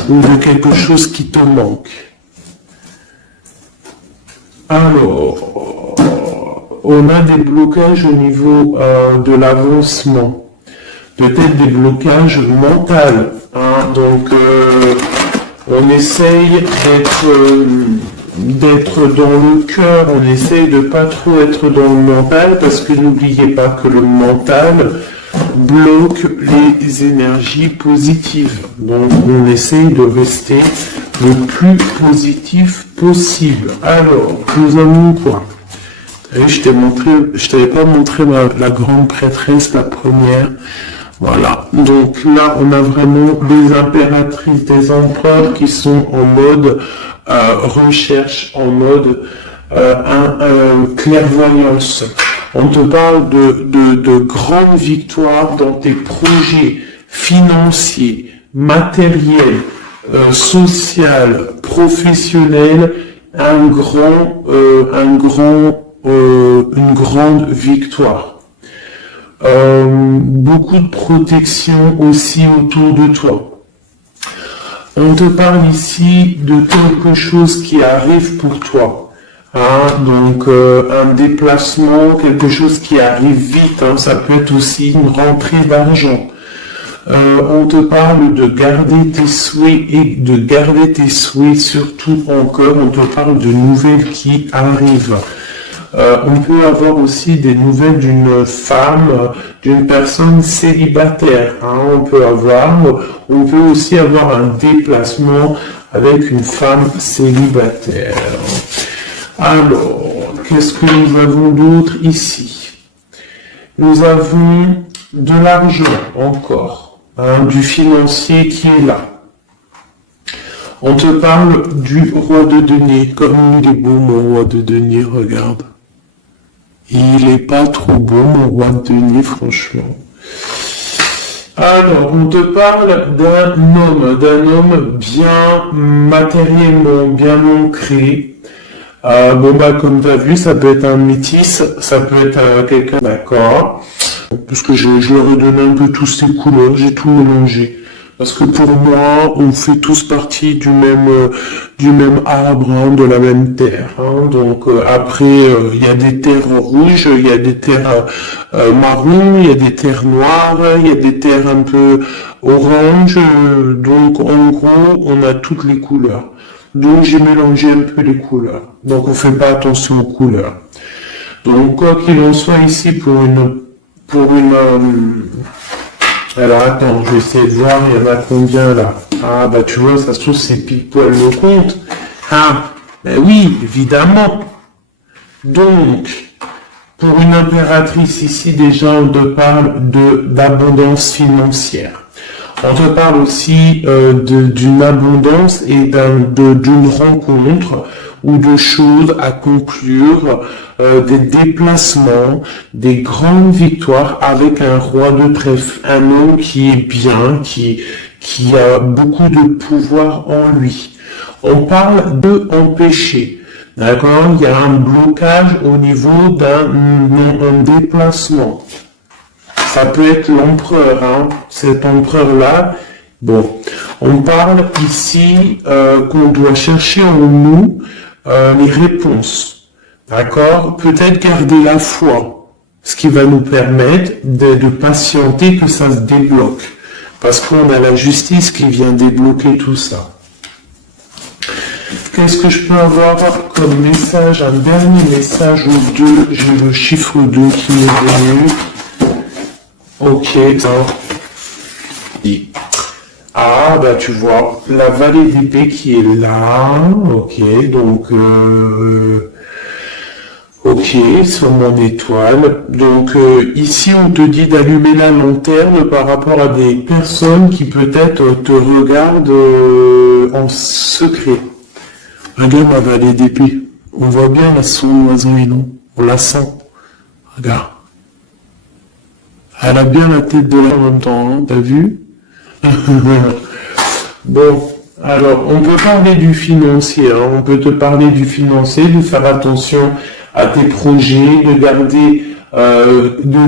ou de quelque chose qui te manque. Alors, on a des blocages au niveau de l'avancement, peut-être des blocages mentaux. Hein, donc, on essaye d'être dans le cœur, on essaye de pas trop être dans le mental, parce que n'oubliez pas que le mental bloque les énergies positives. Donc on essaye de rester le plus positif possible. Alors, nous avons quoi? Vous savez, je t'avais pas montré la grande prêtresse, la première. Voilà, donc là on a vraiment des impératrices, des empereurs qui sont en mode recherche, en mode clairvoyance. On te parle de grandes victoires dans tes projets financiers, matériels, social, professionnel, une grande victoire. Beaucoup de protection aussi autour de toi. On te parle ici de quelque chose qui arrive pour toi. Hein, donc un déplacement, quelque chose qui arrive vite. Hein, ça peut être aussi une rentrée d'argent. On te parle de garder tes souhaits et de garder tes souhaits surtout encore. On te parle de nouvelles qui arrivent. On peut avoir aussi des nouvelles d'une femme, d'une personne célibataire. Hein, on peut aussi avoir un déplacement avec une femme célibataire. Alors, qu'est-ce que nous avons d'autre ici? Nous avons de l'argent encore, hein, du financier qui est là. On te parle du roi de denier. Comme il est beau, mon roi de denier, regarde. Il est pas trop beau, mon roi de denier, franchement. Alors, on te parle d'un homme bien matériellement, bien ancré. Bon, bah, comme tu as vu, ça peut être un métis, ça peut être quelqu'un, d'accord. Parce que je leur ai donné un peu tous ces couleurs, j'ai tout mélangé. Parce que pour moi, on fait tous partie du même arbre, hein, de la même terre. Hein. Donc après, il y a des terres rouges, il y a des terres marron, il y a des terres noires, il y a des terres un peu orange. Donc en gros, on a toutes les couleurs. Donc j'ai mélangé un peu les couleurs. Donc on fait pas attention aux couleurs. Donc quoi qu'il en soit ici alors attends, je vais essayer de voir, il y en a combien là? Ah bah tu vois, ça se trouve c'est pile poil le compte. Ah, ben oui, évidemment. Donc, pour une impératrice ici, déjà on te parle d'abondance financière. On te parle aussi d'une abondance et d'une rencontre ou de choses à conclure, des déplacements, des grandes victoires avec un roi de trèfle, un homme qui est bien, qui qui a beaucoup de pouvoir en lui. On parle de empêcher. D'accord? Il y a un blocage au niveau d'un déplacement. Ça peut être l'empereur, hein, cet empereur-là. Bon, on parle ici qu'on doit chercher en nous les réponses. D'accord? Peut-être garder la foi, ce qui va nous permettre de patienter que ça se débloque. Parce qu'on a la justice qui vient débloquer tout ça. Qu'est-ce que je peux avoir comme message? Un dernier message au 2. J'ai le chiffre 2 qui est venu. Ok, ça. Ah, bah tu vois, la vallée d'épée qui est là. Ok, donc... Ok, sur mon étoile. Donc ici, on te dit d'allumer la lanterne par rapport à des personnes qui peut-être te regardent en secret. Regarde ma vallée d'épée. On voit bien la son oiseau, non? On la sent. Regarde. Elle a bien la tête de là en même temps, hein, t'as vu? Bon, alors, on peut parler du financier, hein, on peut te parler du financier, de faire attention à tes projets, de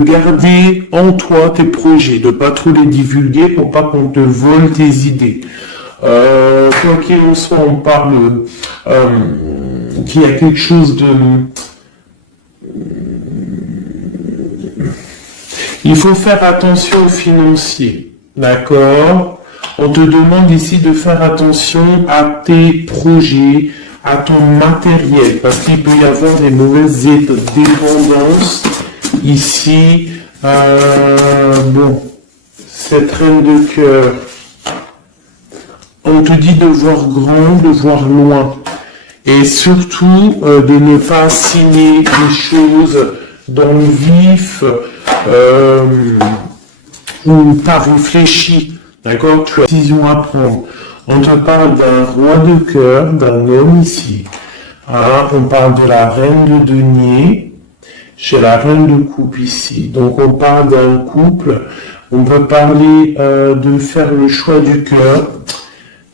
garder en toi tes projets, de pas trop les divulguer pour pas qu'on te vole tes idées. Quoi qu'il en soit, on parle qu'il y a quelque chose de... Il faut faire attention aux financiers, d'accord? On te demande ici de faire attention à tes projets, à ton matériel, parce qu'il peut y avoir des mauvaises dépendances ici. Bon, cette reine de cœur, on te dit de voir grand, de voir loin, et surtout de ne pas signer des choses dans le vif ou pas réfléchi. D'accord? Tu as une décision à prendre. On te parle d'un roi de cœur, d'un homme ici. Hein, on parle de la reine de denier. J'ai la reine de coupe ici. Donc on parle d'un couple. On peut parler de faire le choix du cœur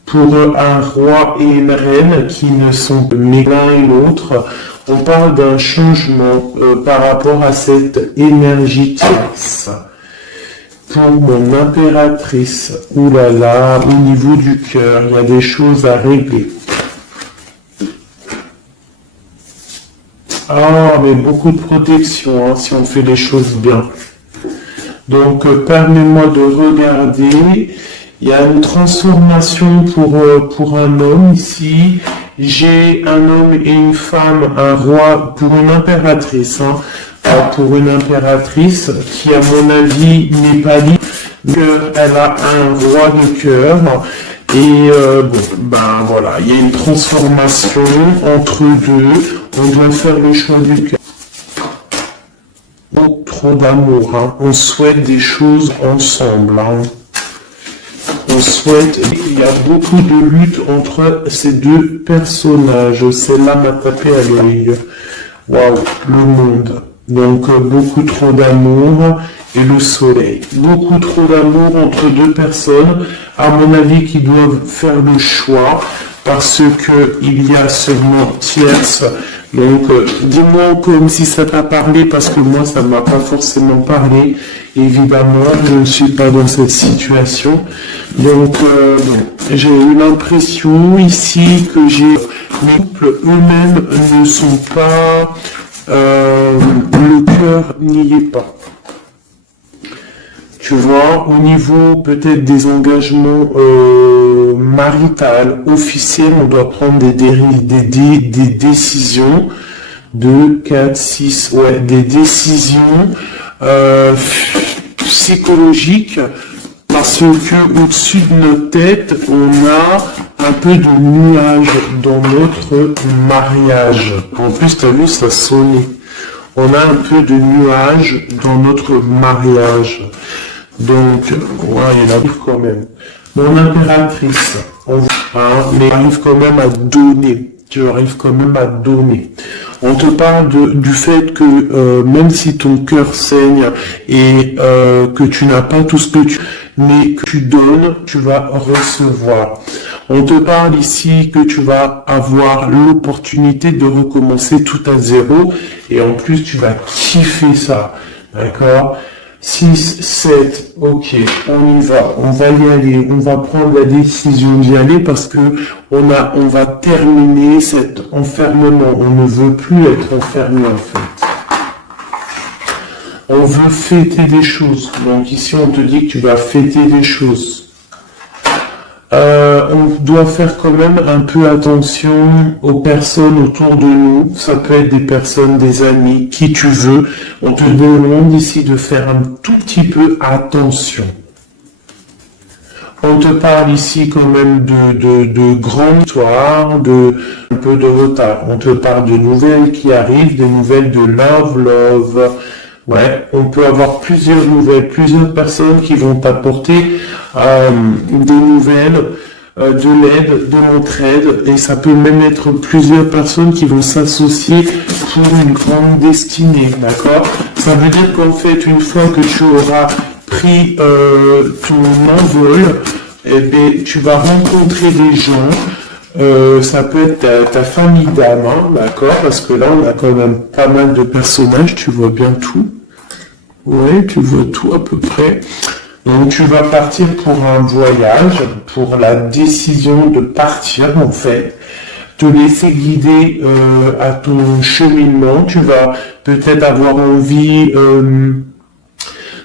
pour un roi et une reine qui ne sont ni l'un et l'autre. On parle d'un changement par rapport à cette énergie tierce. Pour mon impératrice, oulala, au niveau du cœur, il y a des choses à régler. Ah, mais beaucoup de protection, hein, si on fait les choses bien. Donc, permets-moi de regarder. Il y a une transformation pour un homme ici. J'ai un homme et une femme, un roi, pour une impératrice, hein. Pour une impératrice qui, à mon avis, n'est pas libre, qu'elle a un roi de cœur. Et bon, ben voilà, il y a une transformation entre deux. On doit faire le choix du cœur. Bon, trop d'amour, hein. On souhaite des choses ensemble, hein. On souhaite, il y a beaucoup de lutte entre ces deux personnages. Celle-là m'a tapé à l'œil. Waouh, le monde. Donc beaucoup trop d'amour et le soleil. Beaucoup trop d'amour entre deux personnes, à mon avis, qui doivent faire le choix parce que il y a seulement tierce. Donc dis-moi comme si ça t'a parlé parce que moi ça m'a pas forcément parlé. Évidemment, je ne suis pas dans cette situation. Donc bon, j'ai eu l'impression ici que les couples eux-mêmes ne sont pas... le cœur n'y est pas. Tu vois, au niveau peut-être des engagements maritales, officiels, on doit prendre des décisions. 2, 4, 6, ouais, des décisions psychologiques, parce que au-dessus de notre tête, on a un peu de nuages dans notre mariage. En plus, tu as vu, ça sonnait. On a un peu de nuages dans notre mariage. Donc, ouais, il arrive quand même. Mon impératrice, mais il arrive quand même à donner. Tu arrives quand même à donner. On te parle du fait que même si ton cœur saigne et que tu n'as pas tout ce que mais que tu donnes, tu vas recevoir. On te parle ici que tu vas avoir l'opportunité de recommencer tout à zéro et en plus tu vas kiffer ça, d'accord? 6, 7, ok, on y va y aller, on va prendre la décision d'y aller parce que on va terminer cet enfermement, on ne veut plus être enfermé en fait. On veut fêter des choses, donc ici on te dit que tu vas fêter des choses. On doit faire quand même un peu attention aux personnes autour de nous. Ça peut être des personnes, des amis, qui tu veux. On te demande ici de faire un tout petit peu attention. On te parle ici quand même de grandes histoires, un peu de retard. On te parle de nouvelles qui arrivent, des nouvelles de love. Ouais, on peut avoir plusieurs nouvelles, plusieurs personnes qui vont t'apporter des nouvelles, de l'aide, de l'entraide, et ça peut même être plusieurs personnes qui vont s'associer pour une grande destinée, d'accord? Ça veut dire qu'en fait, une fois que tu auras pris ton envol, eh bien, tu vas rencontrer des gens. Ça peut être ta famille d'âme, hein, d'accord? Parce que là, on a quand même pas mal de personnages, tu vois bien tout. Oui, tu vois tout à peu près. Donc, tu vas partir pour un voyage, pour la décision de partir, en fait. Te laisser guider à ton cheminement. Tu vas peut-être avoir envie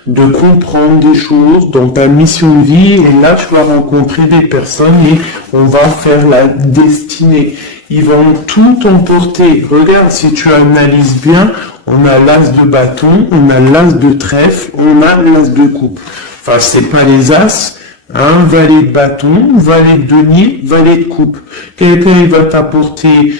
de comprendre des choses dans ta mission de vie, et là tu vas rencontrer des personnes et on va faire la destinée. Ils vont tout emporter. Regarde, si tu analyses bien, on a l'as de bâton, on a l'as de trèfle, on a l'as de coupe. Enfin, c'est pas les as, hein, valet de bâton, valet de denier, valet de coupe. Quelqu'un va t'apporter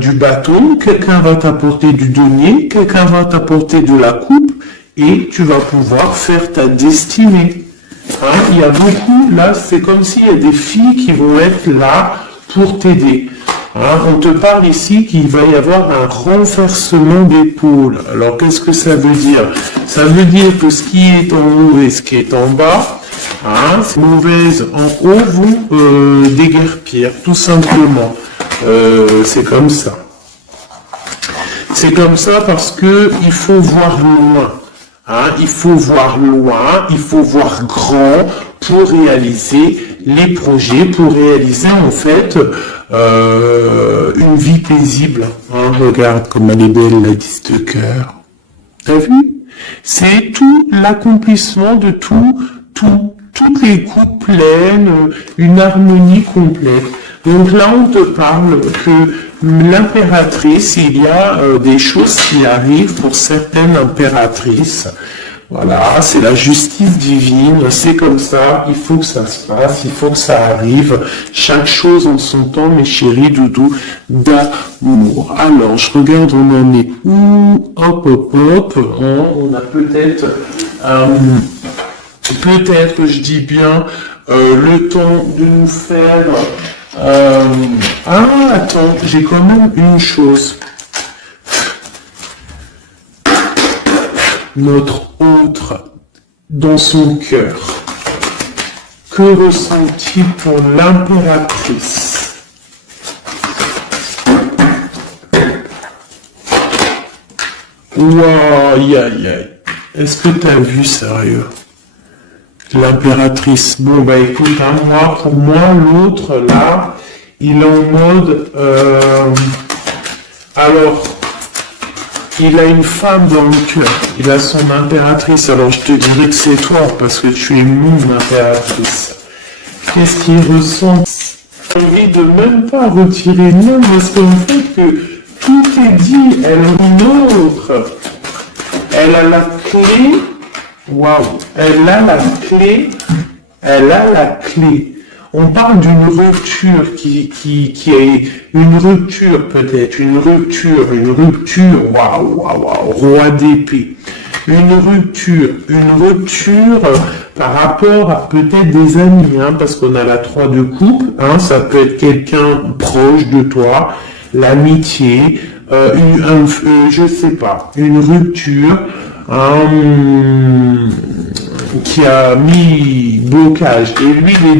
du bâton, quelqu'un va t'apporter du denier, quelqu'un va t'apporter de la coupe, et tu vas pouvoir faire ta destinée. Hein, il y a beaucoup, là, c'est comme s'il y a des filles qui vont être là pour t'aider. Hein, on te parle ici qu'il va y avoir un renversement d'épaule. Alors, qu'est-ce que ça veut dire? Ça veut dire que ce qui est en haut et ce qui est en bas, hein, ces mauvaises en haut vont déguerpir, tout simplement. C'est comme ça. C'est comme ça parce que il faut voir loin. Hein, il faut voir loin, il faut voir grand pour réaliser les projets, pour réaliser en fait une vie paisible. Hein, regarde comme elle est belle la 10 de cœur. T'as vu? C'est tout l'accomplissement de toutes les coupes pleines, une harmonie complète. Donc là, on te parle que l'impératrice, il y a des choses qui arrivent pour certaines impératrices. Voilà, c'est la justice divine, c'est comme ça, il faut que ça se passe, il faut que ça arrive. Chaque chose en son temps, mes chéris doudous, d'amour. Alors, je regarde, on en est où? Hop, on a peut-être, je dis bien, le temps de nous faire... attends, j'ai quand même une chose. Notre autre, dans son cœur, que ressent-il pour l'impératrice? Ouah, aïe. Est-ce que t'as vu, sérieux? L'impératrice. Bon, bah écoute, hein, pour moi, l'autre, là, il est en mode... alors, il a une femme dans le cœur. Il a son impératrice. Alors, je te dirais que c'est toi, parce que tu es mon impératrice. Qu'est-ce qu'il ressent? Envie de même pas retirer non, parce qu'en fait, que tout est dit. Elle a une autre. Elle a la clé. Waouh, elle a la clé. On parle d'une rupture qui est une rupture peut-être, une rupture, waouh, roi d'épée. Une rupture par rapport à peut-être des amis, hein, parce qu'on a la 3 de coupe, hein, ça peut être quelqu'un proche de toi, l'amitié, je sais pas, une rupture, qui a mis blocage. Et lui, il est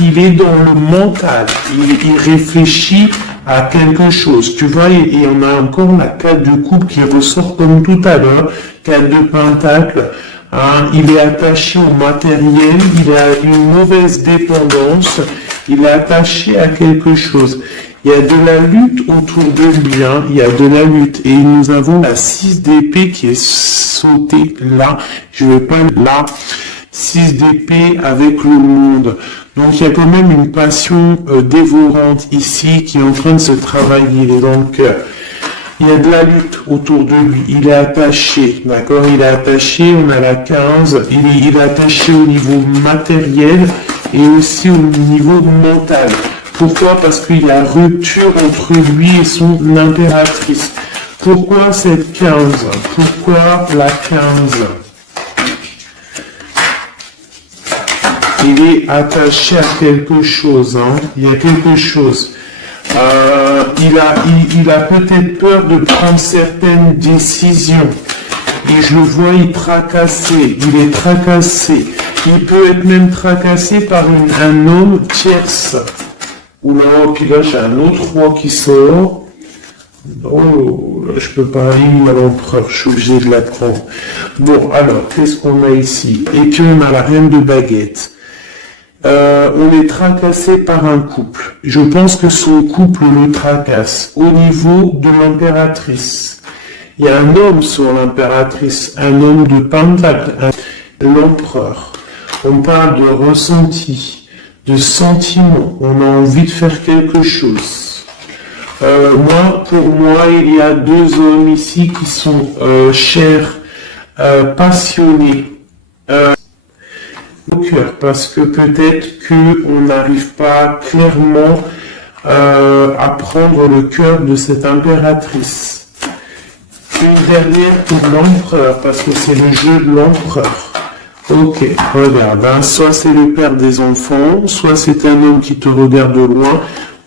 il est dans le mental. Il réfléchit à quelque chose. Tu vois, et on a encore la carte de coupe qui ressort comme tout à l'heure, carte de pentacle. Hein, il est attaché au matériel, il a une mauvaise dépendance, il est attaché à quelque chose. Il y a de la lutte autour de lui, hein, il y a de la lutte. Et nous avons la 6 d'épée qui est sautée là, je vais pas là, 6 d'épée avec le monde. Donc il y a quand même une passion dévorante ici qui est en train de se travailler, il est dans le cœur. Il y a de la lutte autour de lui, il est attaché, d'accord? Il est attaché, on a la 15, il est attaché au niveau matériel et aussi au niveau mental. Pourquoi? Parce qu'il y a rupture entre lui et son impératrice. Pourquoi cette 15? Pourquoi la 15? Il est attaché à quelque chose, hein? Il y a quelque chose. Il a peut-être peur de prendre certaines décisions. Et je le vois, il est tracassé. Il peut être même tracassé par un homme tierce. Oula, puis là, j'ai un autre roi qui sort. Oh, là, je peux pas aller à l'empereur, je suis obligé de la prendre. Bon, alors, qu'est-ce qu'on a ici? Et puis, on a la reine de baguette. On est tracassé par un couple. Je pense que son couple le tracasse. Au niveau de l'impératrice, il y a un homme sur l'impératrice, un homme de pentacle, l'empereur. On parle de ressenti, de sentiment. On a envie de faire quelque chose. Pour moi, il y a deux hommes ici qui sont chers, passionnés. Au cœur, parce que peut-être qu'on n'arrive pas clairement à prendre le cœur de cette impératrice. Une dernière pour l'empereur, parce que c'est le jeu de l'empereur. Ok, regarde, hein, soit c'est le père des enfants, soit c'est un homme qui te regarde de loin.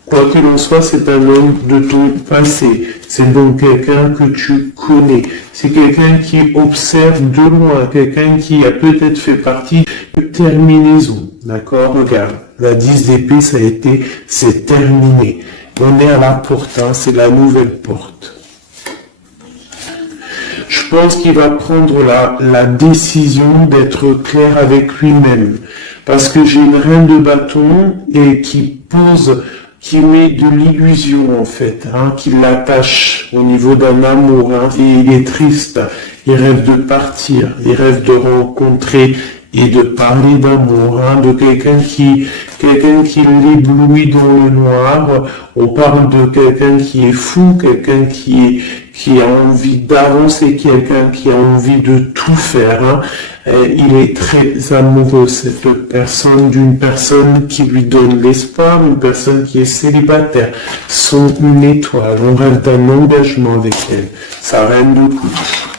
Quoi qu'il en soit, c'est un homme de ton passé. C'est donc quelqu'un que tu connais. C'est quelqu'un qui observe de loin, quelqu'un qui a peut-être fait partie de terminaison. D'accord? Regarde, la 10 d'épée, c'est terminé. On est à la porte, hein, c'est la nouvelle porte. Je pense qu'il va prendre la décision d'être clair avec lui-même. Parce que j'ai une reine de bâton et qui met de l'illusion en fait, hein, qui l'attache au niveau d'un amour, hein, et il est triste, il rêve de partir, il rêve de rencontrer et de parler d'amour, hein, de quelqu'un qui l'éblouit dans le noir. On parle de quelqu'un qui est fou, quelqu'un qui a envie d'avancer, quelqu'un qui a envie de tout faire, hein. Il est très amoureux, cette personne, d'une personne qui lui donne l'espoir, une personne qui est célibataire, sont une étoile, on rêve d'un engagement avec elle, sa reine de coupe.